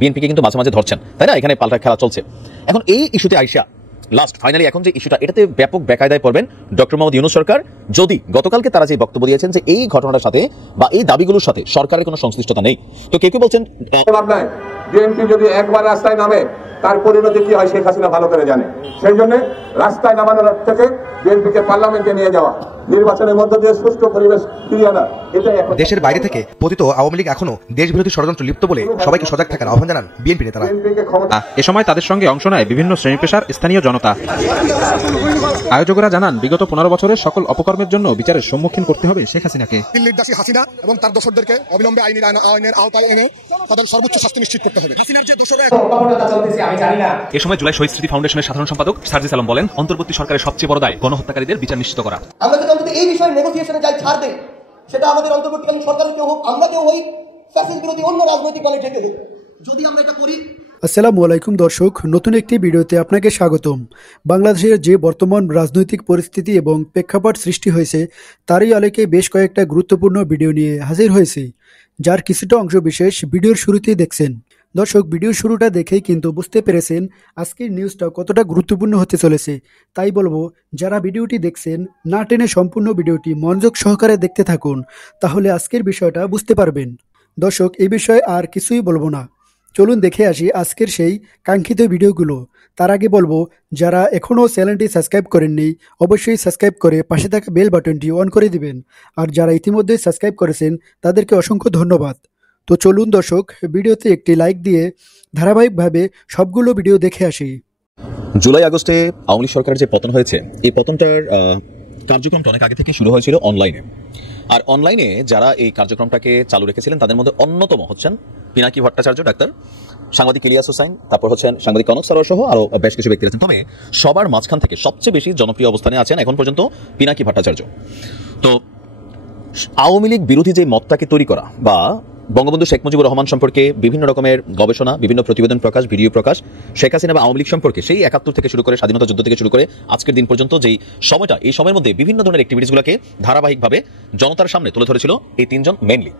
বিএনপিকে কিন্তু মাঝে মাঝে ধরছেন, তাই না? এখানে পাল্টা খেলা চলছে। এখন এই ইস্যুতে আইসা লাস্ট ফাইনালি এখন যে ইস্যুটা, এটাতে ব্যাপক বেকায়দায় পড়বেন ডক্টর মোহাম্মদ ইউনূস সরকার, যদি গতকালকে তারা যে বক্তব্য দিয়েছেন যে এই ঘটনাটার সাথে বা এই দাবিগুলোর সাথে সরকারের কোনো সংশ্লিষ্টতা নেই। তো কেউ কেউ বলছেন বিএনপি যদি একবার রাস্তায় নামে তার পরিণতি কি হয় শেখ হাসিনা ভালো করে জানে। সেই জন্য রাস্তায় নামানোর থেকে বিএনপিকে পার্লামেন্টে নিয়ে যাওয়া, নির্বাচনের মধ্য দিয়ে সুষ্ঠু পরিবেশ ফিরিয়ে আনা, এটাই এখন দেশের বাইরে থেকে পতিত আওয়ামী লীগ এখনো দেশবিরোধী ষড়যন্ত্র লিপ্ত বলে সবাইকে সজাগ থাকার আহ্বান জানান বিএনপি নেতারা। এ সময় তাদের সঙ্গে অংশ নেয় বিভিন্ন শ্রেণী পেশার স্থানীয় জনতা। আয়োজকরা জানান, বিগত 15 বছরের সকল অপকর্মের জন্য বিচারের সম্মুখীন করতে হবে শেখ হাসিনাকে। দিল্লির দাসী হাসিনা এবং তার দোসরদেরকে অবিলম্বে আইনের আওতায় এনে তাদের সর্বোচ্চ শাস্তি নিশ্চিত করতে হবে। এ সময় জুলাই শহীদ স্মৃতি ফাউন্ডেশনের সাধারণ সম্পাদক সার্জিস আলম বলেন, অন্তর্বর্তী সরকারের সবচেয়ে বড় দায় গণহত্যাকারীদের বিচার নিশ্চিত করা। আমরা যদি অন্তত এই বিষয়ে নেগোসিয়েশনে যাই ছাড় দেই, সেটা আমাদের অন্তর্বর্তীকালীন সরকারের কেউ হোক, আমরা কেউ হই, ফ্যাসিস্ট বিরোধী অন্য রাজনৈতিক দলের থেকে হোক, যদি আমরা এটা করি। আসসালামু আলাইকুম দর্শক, নতুন একটি ভিডিওতে আপনাকে স্বাগতম। বাংলাদেশের যে বর্তমান রাজনৈতিক পরিস্থিতি এবং প্রেক্ষাপট সৃষ্টি হয়েছে তারই আলোকে বেশ কয়েকটা গুরুত্বপূর্ণ ভিডিও নিয়ে হাজির হয়েছি, যার কিছুটা অংশ বিশেষ ভিডিওর শুরুতেই দেখছেন। দর্শক, ভিডিওর শুরুটা দেখেই কিন্তু বুঝতে পেরেছেন আজকের নিউজটা কতটা গুরুত্বপূর্ণ হতে চলেছে। তাই বলবো, যারা ভিডিওটি দেখছেন না টেনে সম্পূর্ণ ভিডিওটি মনোযোগ সহকারে দেখতে থাকুন, তাহলে আজকের বিষয়টা বুঝতে পারবেন। দর্শক, এই বিষয়ে আর কিছুই বলবো না, চলুন দেখে আসি আজকের সেই কাঙ্ক্ষিত ভিডিওগুলো। তার আগে বলবো, যারা এখনও চ্যানেলটি সাবস্ক্রাইব করেননি অবশ্যই সাবস্ক্রাইব করে পাশে থাকা বেল বাটনটি অন করে দিবেন, আর যারা ইতিমধ্যে সাবস্ক্রাইব করেছেন তাদেরকে অসংখ্য ধন্যবাদ। তো চলুন দর্শক, ভিডিওতে একটি লাইক দিয়ে ধারাবাহিকভাবে সবগুলো ভিডিও দেখে আসি। জুলাই আগস্টে আওয়ামী লীগ সরকারের যে পতন হয়েছে, এই পতনটার কার্যক্রমটা অনেক আগে থেকে শুরু হয়েছিল অনলাইনে। আর অনলাইনে যারা এই কার্যক্রমটাকে চালু রেখেছিলেন তাদের মধ্যে অন্যতম হচ্ছেন পিনাকি ভট্টাচার্য ডাক্তার, সাংবাদিক ইলিয়াস হোসাইন, তারপর হচ্ছেন সাংবাদিক কনক সরোয়ার সহ আরো বেশ কিছু ব্যক্তি আছেন। তবে সবার মাঝখান থেকে সবচেয়ে বেশি জনপ্রিয় অবস্থানে আছেন এখন পর্যন্ত পিনাকি ভট্টাচার্য। তো আওয়ামী লীগ বিরোধী যে মতটাকে তৈরি করা বা বঙ্গবন্ধু শেখ মুজিবুর রহমান সম্পর্কে বিভিন্ন রকমের গবেষণা, বিভিন্ন প্রতিবেদন প্রকাশ, ভিডিও প্রকাশ, শেখ হাসিনা বা আওয়ামী লীগ সম্পর্কে সেই 71 থেকে শুরু করে স্বাধীনতা যুদ্ধ থেকে শুরু করে আজকের দিন পর্যন্ত যেই সময়টা, এই সময়ের মধ্যে বিভিন্ন ধরনের অ্যাক্টিভিটিসগুলোকে ধারাবাহিকভাবে জনতার সামনে তুলে ধরেছিল এই তিনজন মেইনলি।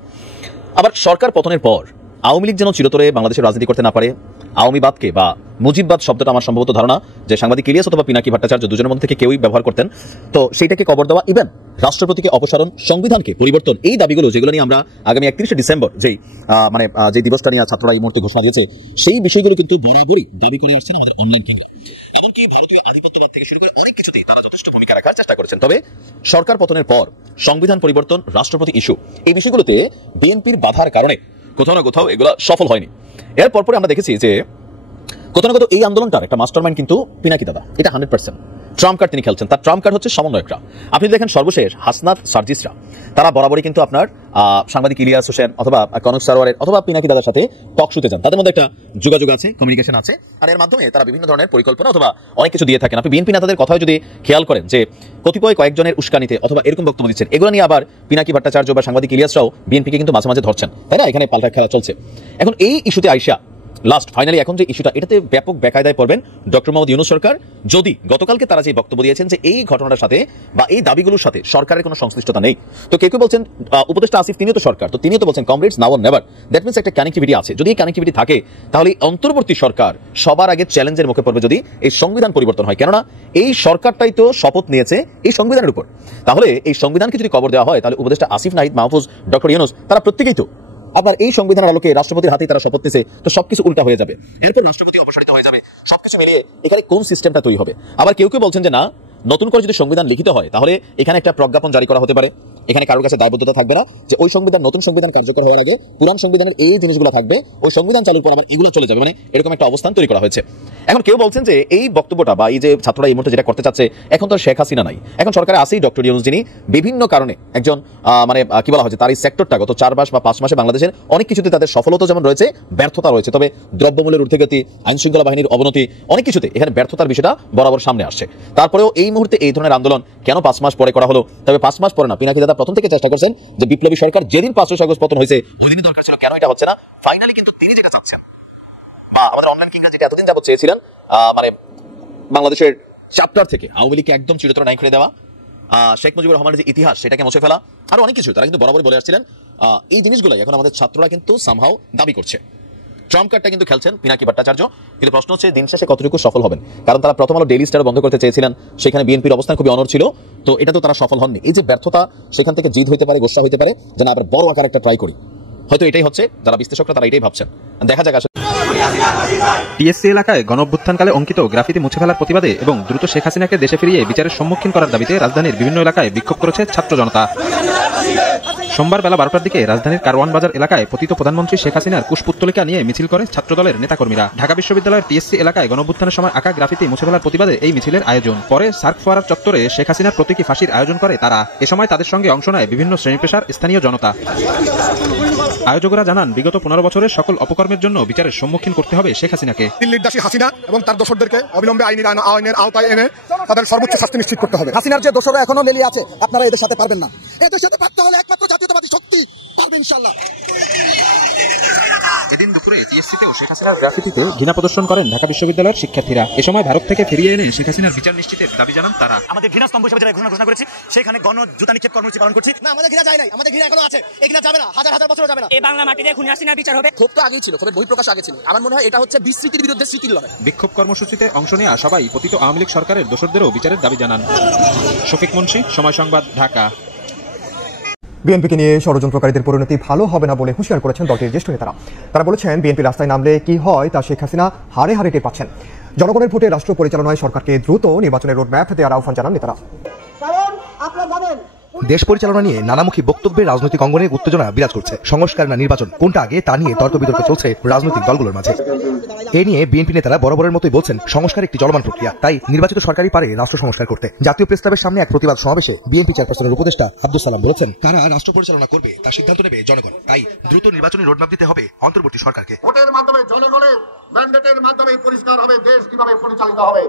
আবার সরকার পতনের পর আওয়ামী লীগ যেন চিরতরে বাংলাদেশের রাজনীতি করতে না পারে, আওয়ামীবাদকে বা মুজিববাদ শব্দটা আমার সম্ভবত ধারণা যে সাংবাদিক ইলিয়াস অথবা পিনাকি ভট্টাচার্য দুজনের মধ্যে থেকে কেউই ব্যবহার করতেন, তো সেইটাকে কবর দেওয়া, ইভেন রাষ্ট্রপতিকে অপসারণ, সংবিধানকে পরিবর্তন, এই দাবিগুলো যেগুলো নিয়ে আমরা আগামী 31শে ডিসেম্বর যে দিবসটা নিয়ে ছাত্ররা এই মুহূর্তে ঘোষণা দিয়েছে, সেই বিষয়গুলো কিন্তু বরাবরই দাবি করে আসছেন আমাদের অনলাইন থেকে। এমনকি ভারতীয় আধিপত্যবাদ থেকে শুরু করে অনেক কিছুতেই তারা যথেষ্ট ভূমিকা রাখার চেষ্টা করেছেন। তবে সরকার পতনের পর সংবিধান পরিবর্তন, রাষ্ট্রপতি ইস্যু, এই বিষয়গুলোতে বিএনপির বাধার কারণে কোথাও না কোথাও এগুলো সফল হয়নি। এর পরপরে আমরা দেখেছি যে কোথাও না কোথাও এই আন্দোলনটার একটা মাস্টারমাইন্ড কিন্তু পিনাকি দাদা, এটা 100%। ট্রাম্প কার্ড তিনি খেলছেন, তার ট্রাম্প কার্ড হচ্ছে সমন্বয়করা। আপনি দেখেন সর্বশেষ হাসনাত সার্জিসরা, তারা বরাবরই কিন্তু আপনার সাংবাদিক ইলিয়াস হোসেন অথবা কনক সরোয়ারের অথবা পিনাকি দাদার সাথে টক শুতে যান, তাদের মধ্যে একটা যোগাযোগ আছে, কমিউনিকেশন আছে, আর এর মাধ্যমে তারা বিভিন্ন ধরনের পরিকল্পনা অথবা অনেক কিছু দিয়ে থাকেন। আপনি বিএনপি নেতাদের কথাও যদি খেয়াল করেন যে কতিপয় কয়েকজনের উস্কানিতে অথবা এরকম বক্তব্য দিচ্ছেন, এগুলো নিয়ে আবার পিনাকি ভট্টাচার্য বা সাংবাদিক ইলিয়াসরাও বিএনপিকে কিন্তু মাঝে মাঝে ধরছেন, তাই না? এখানে পাল্টা খেলা চলছে। এখন এই ইস্যুতে আইসা লাস্ট ফাইনালি এখন যে ইস্যুটা, এটাতে ব্যাপক বেকায়দায় পড়বেন ডক্টর মোহাম্মদ ইউনূস সরকার, যদি গতকালকে তারা যে বক্তব্য দিয়েছেন যে এই ঘটনাটার সাথে বা এই দাবিগুলোর সাথে সরকারের কোনো সংশ্লিষ্টতা নেই। তো কেউ কেউ বলছেন উপদেষ্টা আসিফ তিনিও তো সরকার, তো তিনিও তো বলছেন comrades now or never. That means একটা কানেক্টিভিটি আছে। যদি এই কানেক্টিভিটি থাকে তাহলে অন্তর্বর্তী সরকার সবার আগে চ্যালেঞ্জের মুখে পড়বে যদি এই সংবিধান পরিবর্তন হয়, কেননা এই সরকারটাই তো শপথ নিয়েছে এই সংবিধানের উপর। তাহলে এই সংবিধানকে যদি কবর দেওয়া হয় তাহলে উপদেষ্টা আসিফ, নাহিদ মাহফুজ, ডক্টর ইউনূস তারা প্রত্যেকেই তো আপনার এই সংবিধানের আলোকে রাষ্ট্রপতির হাতেই তারা শপথ নিছে, তো সবকিছু উল্টা হয়ে যাবে, এরপর রাষ্ট্রপতি অপসারিত হয়ে যাবে। সবকিছু মিলিয়ে এখানে কোন সিস্টেমটা তৈরি হবে? আবার কেউ কেউ বলছেন যে না, নতুন করে যদি সংবিধান লিখিত হয় তাহলে এখানে একটা প্রজ্ঞাপন জারি করা হতে পারে, এখানে কারোর কাছে দায়বদ্ধতা থাকবে না যে ওই সংবিধান, নতুন সংবিধান কার্যকর হওয়ার আগে পুরান সংবিধানের এই জিনিসগুলো থাকবে, ওই সংবিধান চালুর পর আবার এগুলো চলে যাবে, মানে এরকম একটা অবস্থান তৈরি করা হয়েছে। এখন কেউ বলছেন যে এই বক্তব্যটা বা এই যে ছাত্ররা এই মুহূর্তে যেটা করতে চাচ্ছে, এখন তো শেখ হাসিনা নাই, এখন সরকারে আসেই ডক্টর ইউনূস, যিনি বিভিন্ন কারণে একজন কি বলা হয়েছে, তার এই সেক্টরটা গত 4 মাস বা 5 মাসে বাংলাদেশের অনেক কিছুতে তাদের সফলতা যেমন রয়েছে, ব্যর্থতা রয়েছে। তবে দ্রব্যমূল্যের ঊর্ধ্বগতি, আইন শৃঙ্খলা বাহিনীর অবনতি, অনেক কিছুতে এখানে ব্যর্থতার বিষয়টা বরাবর সামনে আসছে। তারপরেও এই মুহূর্তে এই ধরনের আন্দোলন কেন 5 মাস পরে করা হলো? তবে 5 মাস পরে না, পিনাকি দাদা প্রথম থেকে চেষ্টা করছেন যে বিপ্লবী সরকার যেদিন 5 আগস্ট পতন হয়েছে ওই দিনই দরকার ছিল, কেন এটা হচ্ছে না? ফাইনালি কিন্তু তিনি যেটা চাচ্ছেন বা আমাদের অনলাইন কিংরা যেটা এতদিন যাবত চেয়েছিলেন, বাংলাদেশের চ্যাপ্টার থেকে আওয়ামী লীগকে একদম চিরতরে নাই করে দেওয়া, শেখ মুজিবুর রহমানের যে ইতিহাস সেটাকে মুছে ফেলা, আরো অনেক কিছু তারা কিন্তু বরাবর বলে আসছিলেন। এই জিনিসগুলো এখন আমাদের ছাত্ররা কিন্তু সামহাও দাবি করছে। ট্রাম্প কার্ডটা কিন্তু খেলছেন পিনাকি ভট্টাচার্য। কিন্তু প্রশ্ন হচ্ছে দিন শেষে কতটুকু সফল হবেন, কারণ তারা প্রথম আলো ডেইলি স্টার বন্ধ করতে চেয়েছিলেন, সেখানে বিএনপির অবস্থান খুবই অনড় ছিল, তো এটা তো তারা সফল হননি। এই যে ব্যর্থতা, সেখান থেকে জিদ হইতে পারে, গোসা হইতে পারে, যেন আবার বড় আকার একটা ট্রাই করি, হয়তো এটাই হচ্ছে। যারা বিশ্লেষকরা তারা এটাই ভাবছেন, দেখা যাক আসলে। টিএসসি এলাকায় গণঅভ্যুত্থানকালে অঙ্কিত গ্রাফিতি মুছে ফেলার প্রতিবাদে এবং দ্রুত শেখ হাসিনাকে দেশে ফিরিয়ে বিচারের সম্মুখীন করার দাবিতে রাজধানীর বিভিন্ন এলাকায় বিক্ষোভ করেছে ছাত্র জনতা। সোমবার বেলা 12টার দিকে রাজধানীর কারওয়ান বাজার এলাকায় পতিত প্রধানমন্ত্রী শেখ হাসিনার কুশপুত্তলিকা নিয়ে মিছিল করে ছাত্রদলের নেতাকর্মীরা। ঢাকা বিশ্ববিদ্যালয়ের টিএসসি এলাকায় গণঅভ্যুত্থানের সময় আঁকা গ্রাফিতি মুছে ফেলার প্রতিবাদে এই মিছিলের আয়োজন। পরে সার্ক ফোয়ারার চত্বরে শেখ হাসিনার প্রতীকী ফাঁসির আয়োজন করে তারা। এ সময় তাদের সঙ্গে অংশ নেয় বিভিন্ন শ্রেণী পেশার স্থানীয় জনতা। আয়োজকরা জানান, বিগত 15 বছরের সকল অপকর্মের জন্য বিচারের সম্মুখীন করতে হবে শেখ হাসিনাকে। দিল্লির দাসী হাসিনা এবং তার দোসরদেরকে অবিলম্বে আইনের আওতায় এনে তাদের সর্বোচ্চ শাস্তি নিশ্চিত করতে হবে। হাসিনার যে দোসররা এখনো লেলি আছে, আপনারা এদের সাথে পারবেন না। এদের সাথে পারতে হলে একমাত্র জাতীয়তাবাদী শক্তি পারবে ইনশাআল্লাহ। এদিন দুপুরে টিএসসিতেও শেখ হাসিনার গ্রাফিতিতে ঘৃণা প্রদর্শন করেন ঢাকা বিশ্ববিদ্যালয়ের শিক্ষার্থীরা। এ সময় ভারত থেকে ফিরিয়ে এনে শেখ হাসিনার বিচার নিশ্চিতের দাবি জানান তারা। আমাদের ঘৃণা স্তম্ভ হিসেবে ঘোষণা করেছি, সেখানে গণ জুতা নিক্ষেপ কর্মসূচি পালন করছি। না, আমাদের ঘৃণা যায় নাই, আমাদের ঘৃণা এখনো আছে। এগুলা যাবে না, হাজার হাজার বছর যাবে না। এই বাংলা মাটিতে খুনি হাসিনার বিচার হবে। ক্ষোভ তো আগেই ছিল, ক্ষোভের বহিঃপ্রকাশ আগে ছিল। আমার মনে হয় এটা হচ্ছে বিস্মৃতির বিরুদ্ধে স্মৃতির লড়াই। বিক্ষোভ কর্মসূচিতে অংশ নেওয়া সবাই পতিত আওয়ামী লীগ সরকারের দোসরদেরও বিচারের দাবি জানান। শফিক মুন্সি, সময় সংবাদ, ঢাকা। বিএনপিকে নিয়ে ষড়যন্ত্রকারীদের পরিণতি ভালো হবে না বলে হুঁশিয়ার করেছেন দলটির জ্যেষ্ঠ নেতারা। তারা বলেছেন, বিএনপি রাস্তায় নামলে কি হয় তা শেখ হাসিনা হারে হারে টের পাচ্ছেন। জনগণের ভোটে রাষ্ট্র পরিচালনায় সরকারকে দ্রুত নির্বাচনের রোডম্যাপ দেওয়ার আহ্বান জানান নেতারা। দেশ পরিচালনা নিয়ে নানামুখী বক্তব্যে রাজনৈতিক অঙ্গনে উত্তেজনা বিরাজ করছে। সংস্কার না নির্বাচন, কোনটা আগে তা নিয়ে তর্ক বিতর্ক চলছে রাজনৈতিক দলগুলোর মাঝে। এ নিয়ে বিএনপি নেতারা বরাবরের মতোই বলছেন, সংস্কার একটি চলমান প্রক্রিয়া, তাই নির্বাচিত সরকারই পারে রাষ্ট্র সংস্কার করতে। জাতীয় প্রেস ক্লাবের সামনে এক প্রতিবাদ সমাবেশে বিএনপি চেয়ারপারসনের উপদেষ্টা আব্দুল সালাম বলেছেন, কারা রাষ্ট্র পরিচালনা করবে তা সিদ্ধান্ত নেবে জনগণ, তাই দ্রুত নির্বাচনী রোডম্যাপ দিতে হবে অন্তর্বর্তী সরকারকে। ভোটের মাধ্যমে জনগণের ম্যান্ডেটের মাধ্যমে পরিষ্কার হবে দেশ কিভাবে পরিচালিত হবে।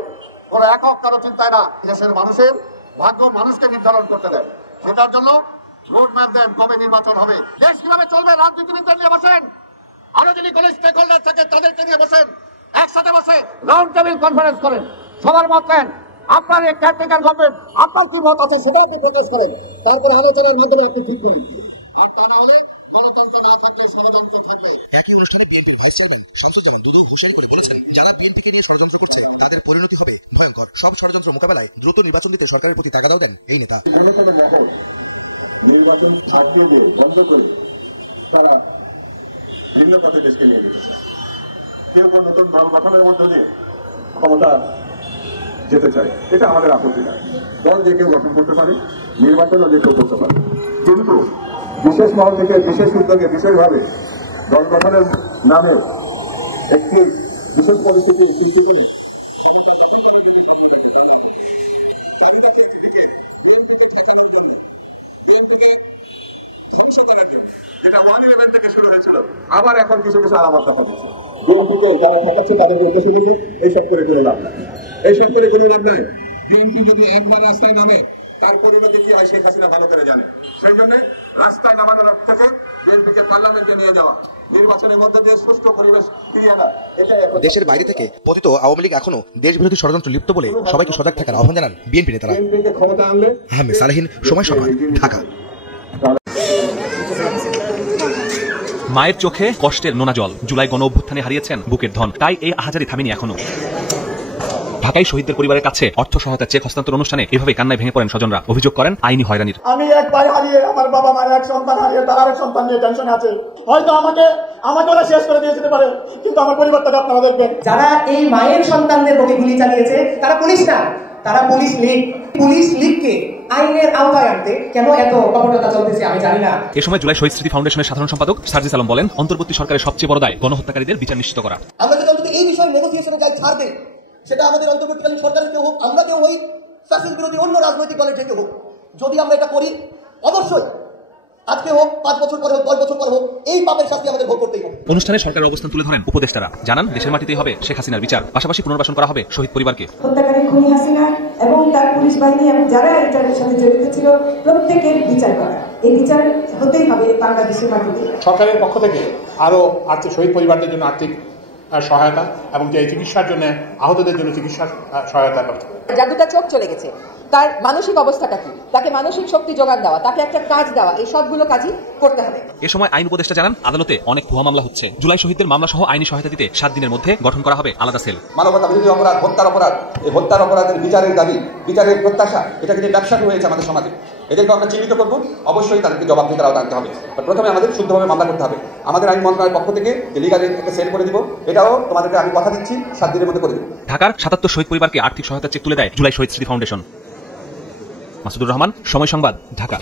কোন একক কারো চিন্তায় না, দেশের মানুষের ভাগ্য মানুষকে নির্ধারণ করতে দেয়। সেটার জন্য রোড ম্যাপ দেন, কবে নির্বাচন হবে, দেশ কিভাবে চলবে, রাজনীতিবিদদের নিয়ে বসেন, আরো যদি কোন স্টেক হোল্ডার থাকে তাদেরকে নিয়ে বসেন, একসাথে বসে রাউন্ড টেবিল কনফারেন্স করেন, সবার মত নেন। আপনার এই ক্যাপিটাল গভর্নমেন্ট আপনার কি মত আছে সেটা আপনি প্রকাশ করেন, তারপরে আলোচনার মাধ্যমে আপনি ঠিক করুন। আর তা না হলে গণতন্ত্র না থাকলে ষড়যন্ত্র থাকবে। একই অনুষ্ঠানে বিএনপির ভাইস চেয়ারম্যান শামসুজ্জামান দুদু হুঁশিয়ারি করে বলেছেন, যারা বিএনপিকে নিয়ে ষড়যন্ত্র করছে তাদের পরিণতি হবে ভয়ঙ্কর। সব ষড়যন্ত্র মোকাবেলায় দ্রুত নির্বাচন দিতে সরকারের প্রতি তাগাদাও দেন এই নেতা। নির্বাচন ছাড়িয়ে দিয়ে বন্ধ করে তারা ভিন্ন পথে দেশকে নিয়ে যেতে চায়। কেউ কেউ নতুন দল গঠনের মধ্যে দিয়ে ক্ষমতা যেতে চায়, এটা আমাদের আপত্তি নাই। দল যে কেউ গঠন করতে পারে, নির্বাচনও যে কেউ করতে পারে, কিন্তু বিশেষ মহল থেকে বিশেষ উদ্যোগে বিশেষভাবে দল গঠনের নামে একটি বিশেষ পরিস্থিতি সৃষ্টি করি বিএনপিকে ঠেকানোর জন্য, বিএনপিকে ধ্বংস করার জন্য, যেটা 1/11 থেকে শুরু হয়েছিল, আবার এখন কিছু কিছু আলামত দেখা দিচ্ছে। বিএনপিকে যারা ঠেকাচ্ছে তাদের উদ্দেশ্য কিন্তু এইসব করে কোনো লাভ নাই, এইসব করে কোনো লাভ নাই। বিএনপি যদি একবার রাস্তায় নামে তার পরিণতি কি হয় শেখ হাসিনা ভালো করে জানে। সেই জন্য রাস্তায় নামানোর থেকে বিএনপিকে পার্লামেন্টে নিয়ে যাওয়া, নির্বাচনের মধ্যে দিয়ে সুষ্ঠু পরিবেশ ফিরিয়ে আনা, দেশের বাইরে থেকে পতিত আওয়ামী লীগ এখনো দেশবিরোধী ষড়যন্ত্র লিপ্ত বলে সবাইকে সজাগ থাকার আহ্বান জানান বিএনপি নেতারা। ক্ষমতা আনলে আহমেদ সালেহীন, সময় সংবাদ, ঢাকা। মায়ের চোখে কষ্টের নোনা জল, জুলাই গণ অভ্যুত্থানে হারিয়েছেন বুকের ধন, তাই এই আহাজারি থামেনি এখনো। ঢাকায় শহীদদের পরিবারের কাছে অর্থ সহায়তা চেক হস্তান্তর অনুষ্ঠানে এভাবে কান্নায় ভেঙে পড়েন স্বজনরা, অভিযোগ করেন আইনি হয়রানির। আমি এক ভাই হারিয়ে, আমার বাবা মায়ের এক সন্তান হারিয়ে, তার আরেক সন্তান নিয়ে টেনশন আছে। হয়তো আমাকে ওরা শেষ করে দিয়ে যেতে পারে, কিন্তু আমার পরিবারটাকে আপনারা দেখবেন। যারা এই মায়ের সন্তানদের বুকে গুলি চালিয়েছে তারা পুলিশ না, তারা পুলিশ লীগ। পুলিশ লীগকে আইনের আওতায় আনতে কেন এত কপটতা চলতেছে আমি জানি না। এ সময় জুলাই শহীদ স্মৃতি ফাউন্ডেশনের সাধারণ সম্পাদক সার্জিস আলম বলেন, অন্তর্বর্তী সরকারের সবচেয়ে বড় দায় গণহত্যাকারীদের বিচার নিশ্চিত করা। আমরা যদি অন্তত এই বিষয়ে নেগোসিয়েশনে যাই ছাড় দেই, সেটা আমাদের অন্তর্বর্তীকালীন সরকারের কেউ হোক, আমরা কেউ হই, ফ্যাসিস্ট বিরোধী অন্য রাজনৈতিক দলের থেকে হোক, যদি আমরা এটা করি অবশ্যই আজকে হোক, 5 বছর পরে হোক, 10 বছর পরে হোক, এই পাপের শাস্তি আমাদের ভোগ করতেই হবে। অনুষ্ঠানে সরকারের অবস্থান তুলে ধরেন উপদেষ্টারা, জানান দেশের মাটিতেই হবে শেখ হাসিনার বিচার, পাশাপাশি পুনর্বাসন করা হবে শহীদ পরিবারকে। হত্যাকারী খুনি হাসিনা এবং তার পুলিশ বাহিনী এবং যারা এটার সাথে জড়িত ছিল প্রত্যেকের বিচার করা, এই বিচার হতেই হবে বাংলাদেশের মাটিতে। সরকারের পক্ষ থেকে আরো আর্থিক শহীদ পরিবারদের জন্য আর্থিক সহায়তা এবং যে চিকিৎসার জন্য আহতদের জন্য চিকিৎসার সহায়তা করতে হবে। যার দুটা চোখ চলে গেছে তার মানসিক অবস্থাটা কি, তাকে মানসিক শক্তি যোগান দেওয়া, তাকে একটা কাজ দেওয়া, এই সবগুলো কাজই করতে হবে। এ সময় আইন উপদেষ্টা জানান, আদালতে অনেক ভুয়া মামলা হচ্ছে। জুলাই শহীদদের মামলা সহ আইনি সহায়তা দিতে 7 দিনের মধ্যে গঠন করা হবে আলাদা সেল। মানবতা বিরোধী অপরাধ, হত্যার অপরাধ, এই হত্যার অপরাধের বিচারের দাবি, বিচারের প্রত্যাশা, এটা কিন্তু ব্যবসা হয়েছে আমাদের সমাজে। এদেরকে আমরা চিহ্নিত করবো, অবশ্যই তাদেরকে জবাবদিহিতার আওতায় আনতে হবে। প্রথমে আমাদের শুদ্ধভাবে মামলা করতে হবে। আমাদের আইন মন্ত্রণালয়ের পক্ষ থেকে যে লিগাল একটা সেল করে দিব, এটাও তোমাদেরকে আমি কথা দিচ্ছি 7 দিনের মধ্যে করে দিব। ঢাকার 77 শহীদ পরিবারকে আর্থিক সহায়তা চেক তুলে দেয় জুলাই শহীদ স্মৃতি ফাউন্ডেশন। মাসুদুর রহমান, সময় সংবাদ, ঢাকা।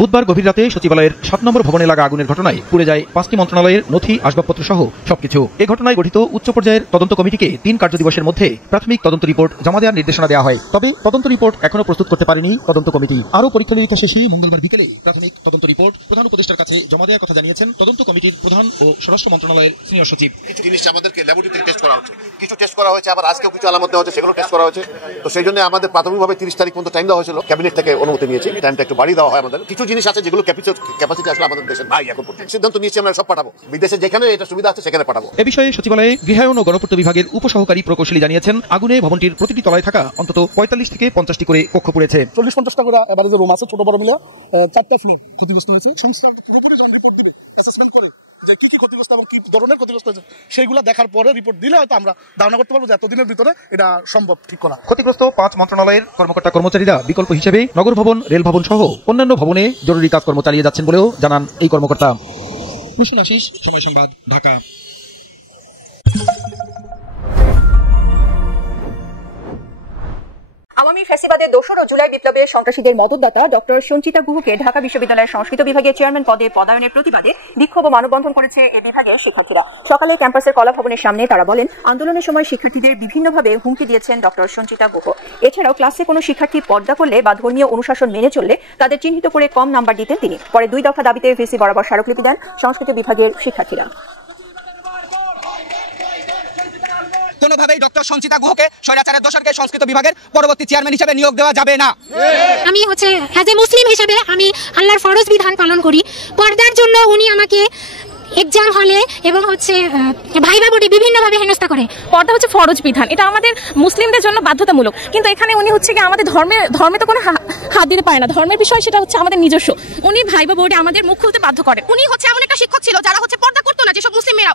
বুধবার গভীর রাতে সচিবালয়ের 7 নম্বর ভবনে লাগা আগুনের ঘটনায় পুড়ে যায় 5টি মন্ত্রণালয়ের নথি, আসবাবপত্র সহ সবকিছু। এ ঘটনায় গঠিত উচ্চ পর্যায়ের তদন্ত কমিটিকে 3 কার্যদিবসের মধ্যে প্রাথমিক তদন্ত রিপোর্ট জমা দেওয়ার নির্দেশনা দেওয়া হয়। তবে তদন্ত রিপোর্ট এখনো প্রস্তুত করতে পারেনি তদন্ত কমিটি। আরও পরীক্ষা নিরীক্ষা শেষে মঙ্গলবার বিকেলে প্রাথমিক তদন্ত রিপোর্ট প্রধান উপদেষ্টার কাছে জমা দেওয়ার কথা জানিয়েছেন তদন্ত কমিটির প্রধান ও স্বরাষ্ট্র মন্ত্রণালয়ের সিনিয়র সচিব। কিছু জিনিস আমাদেরকে ল্যাবরেটরিতে টেস্ট করা হচ্ছে, কিছু টেস্ট করা হয়েছে, আবার আজকেও কিছু আলামত দেওয়া হচ্ছে, সেগুলো টেস্ট করা হয়েছে। তো সেই জন্য আমাদের প্রাথমিকভাবে 30 তারিখ পর্যন্ত টাইম দেওয়া হয়েছিল, ক্যাবিনেট থেকে অনুমতি নিয়েছি, টাইমটা একটু বাড়িয়ে দেওয়া হয় আমাদের। কিছু জিনিস আছে যেগুলো ক্যাপাসিটি আসলে আমাদের দেশের নাই, এখন সিদ্ধান্ত নিয়েছি আমরা সব পাঠাবো, বিদেশে যেখানে এটা সুবিধা আছে সেখানে পাঠাবো। এ বিষয়ে সচিবালয়ে গৃহায়ন ও গণপূর্ত বিভাগের উপসহকারী প্রকৌশলী জানিয়েছেন, আগুনে ভবনটির প্রতিটি তলায় থাকা অন্তত 45 থেকে 50টি করে কক্ষ পুড়েছে। 40-50টা করে এবারে যে রুম আছে ছোট বড় মিলে 4টা ফ্লোর ক্ষতিগ্রস্ত হয়েছে। সংস্কার পুরোপুরি যখন রিপোর্ট দিবে, অ্যাসেসমেন্ট করে যে কি কি ক্ষতিগ্রস্ত এবং কি ধরনের ক্ষতিগ্রস্ত হয়েছে সেইগুলো দেখার পরে রিপোর্ট দিলে হয়তো আমরা ধারণা করতে পারবো যে এতদিনের ভিতরে এটা সম্ভব ঠিক করা। ক্ষতিগ্রস্ত 5 মন্ত্রণালয়ের কর্মকর্তা কর্মচারীরা বিকল্প হিসেবে নগর ভবন, রেল ভবন সহ অন্যান্য ভবনে জরুরি কাজকর্ম চালিয়ে যাচ্ছেন বলেও জানান এই কর্মকর্তা। মিশন আশিস, সময় সংবাদ, ঢাকা। আওয়ামী ফ্যাসিবাদের দোসর ও জুলাই বিপ্লবের সন্ত্রাসীদের মদতদাতা ডক্টর সঞ্চিতা গুহকে ঢাকা বিশ্ববিদ্যালয়ের সংস্কৃত বিভাগের চেয়ারম্যান পদে পদায়নের প্রতিবাদে বিক্ষোভ ও মানববন্ধন করেছে এ বিভাগের শিক্ষার্থীরা। সকালে ক্যাম্পাসের কলা ভবনের সামনে তারা বলেন, আন্দোলনের সময় শিক্ষার্থীদের বিভিন্নভাবে হুমকি দিয়েছেন ডক্টর সঞ্চিতা গুহ। এছাড়াও ক্লাসে কোনো শিক্ষার্থী পর্দা করলে বা ধর্মীয় অনুশাসন মেনে চললে তাদের চিহ্নিত করে কম নাম্বার দিতেন তিনি। পরে 2 দফা দাবিতে ভিসি বরাবর স্মারকলিপি দেন সংস্কৃত বিভাগের শিক্ষার্থীরা। কোনোভাবেই ডক্টর সঞ্চিতা গুহকে স্বৈরাচারের দোসরকে সংস্কৃত বিভাগের পরবর্তী চেয়ারম্যান হিসেবে নিয়োগ দেওয়া যাবে না। আমি অ্যাজ এ মুসলিম হিসেবে আমি আল্লাহর ফরজ বিধান পালন করি। পর্দার জন্য উনি আমাকে এক্সাম হলে এবং ভাইবা বোর্ডে বিভিন্নভাবে হেনস্থা করে। পর্দা ফরজ বিধান, এটা আমাদের মুসলিমদের জন্য বাধ্যতামূলক, কিন্তু এখানে উনি কি আমাদের ধর্মে তো কোনো হাত দিতে পারে না। ধর্মের বিষয় সেটা আমাদের নিজস্ব। উনি ভাইবা বোর্ডে আমাদের মুখ খুলতে বাধ্য করে। উনি এমন একটা শিক্ষক ছিল যারা পর্দা করতো না, যেসব মুসলিম মেয়েরা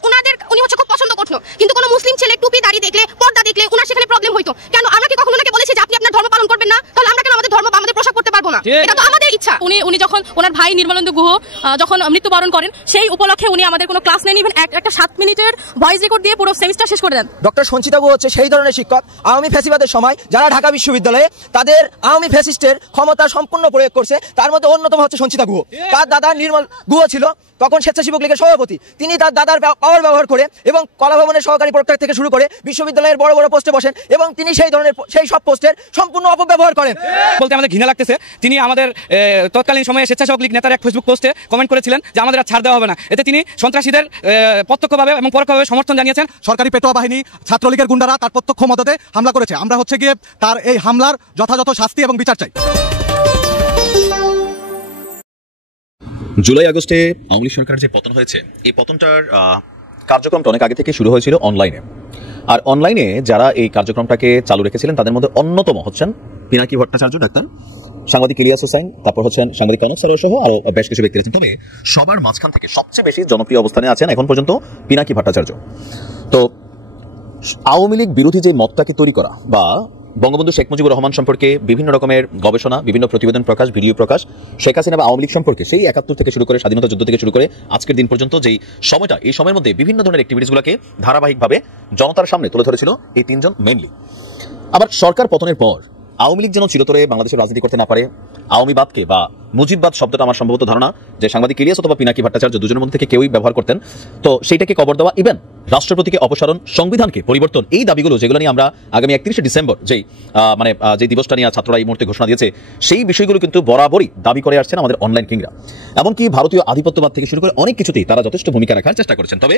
উনি খুব পছন্দ করতো, কিন্তু কোনো মুসলিম ছেলে টুপি দাড়ি দেখলে, পর্দা দেখলে উনার সেখানে প্রবলেম হইতো। কেন আমরা কি কখনো ওনাকে বলেছি যে আপনি আপনার ধর্ম পালন করবেন না? তাহলে আমরা কেন আমাদের ধর্ম বা আমাদের পোশাক করতে পারবো না? এটা তো আমাদের ইচ্ছা। উনি যখন ওনার ভাই নির্মলেন্দু গুহ যখন মৃত্যুবরণ করেন, সেই উপলক্ষে উনি আমাদের কোনো ক্লাস নেন, ইভেন একটা 7 মিনিটের ভয়েস রেকর্ড দিয়ে পুরো সেমিস্টার শেষ করে দেন। ডক্টর সঞ্চিতা গুহ সেই ধরনের শিক্ষক আওয়ামী ফ্যাসিবাদের সময় যারা ঢাকা বিশ্ববিদ্যালয়ে তাদের আওয়ামী ফ্যাসিস্টের ক্ষমতা সম্পূর্ণ প্রয়োগ করছে, তার মধ্যে অন্যতম সঞ্চিতা গুহ। তার দাদা নির্মল গুহ ছিল তখন স্বেচ্ছাসেবক লীগের সভাপতি। তিনি তার দাদার পাওয়ার ব্যবহার করে এবং কলা ভবনের সহকারী প্রক্টর থেকে শুরু করে বিশ্ববিদ্যালয়ের বড় বড় পোস্টে বসেন এবং তিনি সেই সব পোস্টের সম্পূর্ণ অপব্যবহার করেন। বলতে আমাদের ঘৃণা লাগতেছে, তিনি আমাদের তৎকালীন সময়ে স্বেচ্ছাসেবক লীগ নেতার এক ফেসবুক পোস্টে কমেন্ট করেছিলেন যে আমাদের আর ছাড় দেওয়া হবে না। এতে তিনি সন্ত্রাসীদের প্রত্যক্ষভাবে এবং পরোক্ষভাবে সমর্থন জানিয়েছেন। সরকারি পেটোয়া বাহিনী, ছাত্রলীগের গুন্ডারা তার প্রত্যক্ষ মদতে হামলা করেছে। আমরা গিয়ে তার এই হামলার যথাযথ শাস্তি এবং বিচার চাই। জুলাই আগস্টে আওয়ামী লীগ সরকারের যে পতন হয়েছে, এই পতনটার কার্যক্রমটা অনেক আগে থেকে শুরু হয়েছিল অনলাইনে। আর অনলাইনে যারা এই কার্যক্রমটাকে চালু রেখেছিলেন তাদের মধ্যে অন্যতম হচ্ছেন পিনাকি ভট্টাচার্য ডাক্তার, সাংবাদিক ইলিয়াস হোসাইন, তারপর হচ্ছেন সাংবাদিক কনক সরোয়ার সহ আরো বেশ কিছু ব্যক্তি আছেন। তবে সবার মাঝখান থেকে সবচেয়ে বেশি জনপ্রিয় অবস্থানে আছেন এখন পর্যন্ত পিনাকি ভট্টাচার্য। তো আওয়ামী লীগ বিরোধী যে মতটাকে তৈরি করা বা বঙ্গবন্ধু শেখ মুজিবুর রহমান সম্পর্কে বিভিন্ন রকমের গবেষণা, বিভিন্ন প্রতিবেদন প্রকাশ, ভিডিও প্রকাশ, শেখ হাসিনা বা আওয়ামী লীগ সম্পর্কে সেই 71 থেকে শুরু করে স্বাধীনতা যুদ্ধ থেকে শুরু করে আজকের দিন পর্যন্ত যেই সময়টা, এই সময়ের মধ্যে বিভিন্ন ধরনের অ্যাক্টিভিটিসগুলোকে ধারাবাহিকভাবে জনতার সামনে তুলে ধরেছিল এই 3 জন মেইনলি। আবার সরকার পতনের পর আওয়ামী লীগ যেন চিরতরে বাংলাদেশের রাজনীতি করতে না পারে, আওয়ামীবাদকে বা মুজিববাদ শব্দটা আমার সম্ভবত ধারণা যে সাংবাদিক ইলিয়াস অথবা পিনাকি ভট্টাচার্য দুজনের মধ্যে থেকে কেউই ব্যবহার করতেন। তো সেইটাকে কবর দেওয়া, ইভেন রাষ্ট্রপতিকে অপসারণ, সংবিধানকে পরিবর্তন, এই দাবিগুলো যেগুলো নিয়ে আমরা আগামী 31শে ডিসেম্বর যে দিবসটা নিয়ে ছাত্ররা এই মুহূর্তে ঘোষণা দিয়েছে, সেই বিষয়গুলো কিন্তু বরাবরই দাবি করে আসছেন আমাদের অনলাইন কিংরা। এমনকি ভারতীয় আধিপত্যবাদ থেকে শুরু করে অনেক কিছুতেই তারা যথেষ্ট ভূমিকা রাখার চেষ্টা করেছেন। তবে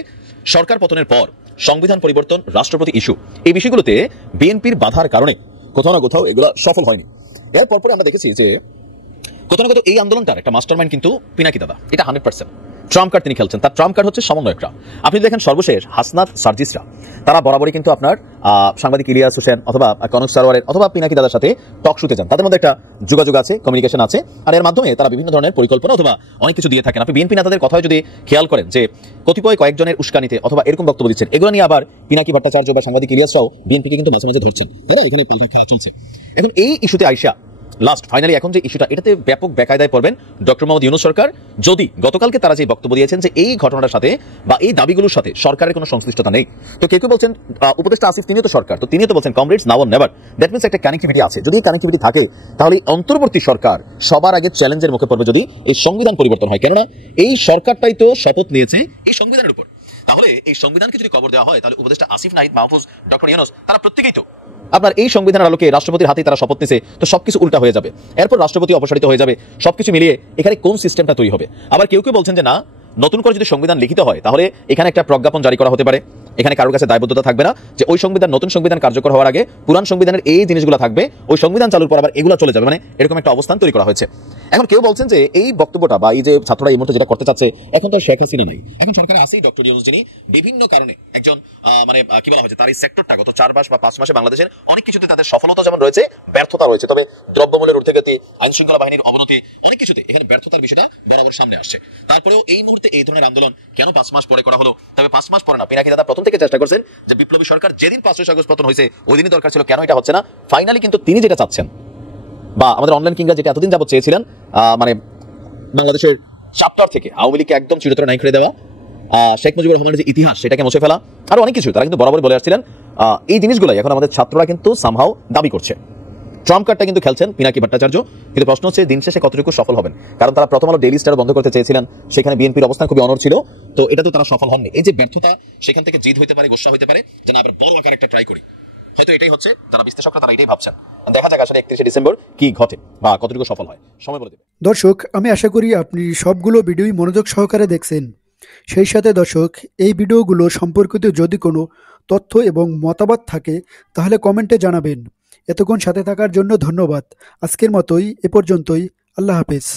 সরকার পতনের পর সংবিধান পরিবর্তন, রাষ্ট্রপতি ইস্যু, এই বিষয়গুলোতে বিএনপির বাধার কারণে কোথাও না কোথাও এগুলো সফল হয়নি। এরপর আমরা দেখেছি যে কোথাও না কোথাও এই আন্দোলনটার একটা মাস্টারমাইন্ড কিন্তু পিনাকি দাদা, এটা 100%। ট্রাম্প কার্ড তিনি খেলছেন। তার ট্রাম্প কার্ড হচ্ছে সমন্বয়করা। আপনি দেখেন সর্বশেষ হাসনাত সার্জিসরা তারা বরাবরই কিন্তু আপনার সাংবাদিক ইলিয়াস হোসেন অথবা কনক সারোয়ারের অথবা পিনাকি দাদার সাথে টক শুতে যান। তাদের মধ্যে একটা যোগাযোগ আছে, কমিউনিকেশন আছে, আর এর মাধ্যমে তারা বিভিন্ন ধরনের পরিকল্পনা অথবা অনেক কিছু দিয়ে থাকেন। আপনি বিএনপি নেতাদের কথাও যদি খেয়াল করেন যে কতিপয় কয়েকজনের উস্কানিতে অথবা এরকম বক্তব্য দিচ্ছেন, এগুলো নিয়ে আবার পিনাকি ভট্টাচার্য বা সাংবাদিক ইলিয়াসরাও বিএনপিকে কিন্তু মাঝে মাঝে ধরছেন। তারা এখানে খেলা চলছে। এখন এই ইস্যুতে আইসা লাস্ট ফাইনালি এখন যে ইস্যুটা, এটাতে ব্যাপক বেকায়দায় পড়বেন ডক্টর মোহাম্মদ ইউনূস সরকার, যদি গতকালকে তারা যে বক্তব্য দিয়েছেন যে এই ঘটনাটার সাথে বা এই দাবিগুলোর সাথে সরকারের কোনো সংশ্লিষ্টতা নেই। তো কেউ কেউ বলছেন উপদেষ্টা আসিফ তিনিও তো সরকার, তো তিনি তো বলছেন comrades now or never. That means একটা কানেক্টিভিটি আছে। যদি কানেক্টিভিটি থাকে তাহলে অন্তর্বর্তী সরকার সবার আগে চ্যালেঞ্জের মুখে পড়বে যদি এই সংবিধান পরিবর্তন হয়। কেননা এই সরকারটাই তো শপথ নিয়েছে এই সংবিধানের উপর। তাহলে এই সংবিধানকে যদি কবর দেওয়া হয় তাহলে উপদেষ্টা আসিফ নাহিদ, মাহফুজ, ডক্টর ইউনূস তারা প্রত্যেকেই তো আপনার এই সংবিধানের আলোকে রাষ্ট্রপতির হাতে তারা শপথ নিছে, তো সবকিছু উল্টা হয়ে যাবে, এরপর রাষ্ট্রপতি অপসারিত হয়ে যাবে, সবকিছু মিলিয়ে এখানে কোন সিস্টেমটা তৈরি হবে। আবার কেউ কেউ বলছেন যে না, নতুন করে যদি সংবিধান লিখিত হয় তাহলে এখানে একটা প্রজ্ঞাপন জারি করা হতে পারে, এখানে কারোর কাছে দায়বদ্ধতা থাকবে না যে ওই সংবিধান নতুন সংবিধান কার্যকর হওয়ার আগে পুরান সংবিধানের এই জিনিসগুলো থাকবে, ওই সংবিধান চালুর পর আবার এগুলো চলে যাবে, মানে এরকম একটা অবস্থান তৈরি করা হয়েছে। এখন কেউ বলছেন যে এই বক্তব্যটা বা এই যে ছাত্ররা এই মুহূর্তে যেটা করতে চাচ্ছে, এখন তো শেখ হাসিনা নাই, এখন সরকারে আছেই ডক্টর ইউনূস, যিনি বিভিন্ন কারণে একজন মানে কি বলা হয়েছে তার এই সেক্টরটা গত 4 মাস বা 5 মাসে বাংলাদেশের অনেক কিছুতে তাদের সফলতা যেমন রয়েছে, ব্যর্থতা রয়েছে। তবে দ্রব্যমূল্যের ঊর্ধ্বগতি, আইন শৃঙ্খলা বাহিনীর অবনতি, অনেক কিছুতে এখানে ব্যর্থতার বিষয়টা বরাবর সামনে আসছে। তারপরেও এই মুহূর্তে এই ধরনের আন্দোলন কেন 5 মাস পরে করা হলো? তবে 5 মাস পরে না, পিনাকি দাদা প্রথম থেকে চেষ্টা করছেন যে বিপ্লবী সরকার যেদিন 5 আগস্ট পতন হয়েছে ওই দিনই দরকার ছিল, কেন এটা হচ্ছে না? ফাইনালি কিন্তু তিনি যেটা চাচ্ছেন বা আমাদের অনলাইন কিংরা যেটা এতদিন যাবত চেয়েছিলেন, মানে বাংলাদেশের চ্যাপ্টার থেকে আওয়ামী লীগকে একদম চিরতরে নাই করে দেওয়া, শেখ মুজিবুর রহমানের যে ইতিহাস সেটাকে মুছে ফেলা, আরো অনেক কিছু তারা কিন্তু বরাবর বলে আসছিলেন। এই জিনিসগুলাই এখন আমাদের ছাত্ররা কিন্তু সামহাও দাবি করছে। ট্রাম্প কার্ডটা কিন্তু খেলছেন পিনাকি ভট্টাচার্য, কিন্তু প্রশ্ন হচ্ছে দিন শেষে কতটুকু সফল হবেন। কারণ তারা প্রথম আলো ডেইলি স্টার বন্ধ করতে চেয়েছিলেন, সেখানে বিএনপির অবস্থান খুবই অনড় ছিল, তো এটা তো তারা সফল হননি। এই যে ব্যর্থতা, সেখান থেকে জিদ হইতে পারে, গোসা হইতে পারে, যেন আবার বড় আকার একটা ট্রাই করি, হয়তো এটাই হচ্ছে যারা বিশ্লেষকরা তারা এটাই ভাবছেন। দেখা যাক আসলে 31শে ডিসেম্বর কি ঘটে বা কতটুকু সফল হয়, সময় বলে দেবে। দর্শক, আমি আশা করি আপনি সবগুলো ভিডিওই মনোযোগ সহকারে দেখছেন। সেই সাথে দর্শক, এই ভিডিওগুলো সম্পর্কিত যদি কোনো তথ্য এবং মতামত থাকে তাহলে কমেন্টে জানাবেন। এতক্ষণ সাথে থাকার জন্য ধন্যবাদ। আজকের মতোই এ পর্যন্তই। আল্লাহ হাফেজ।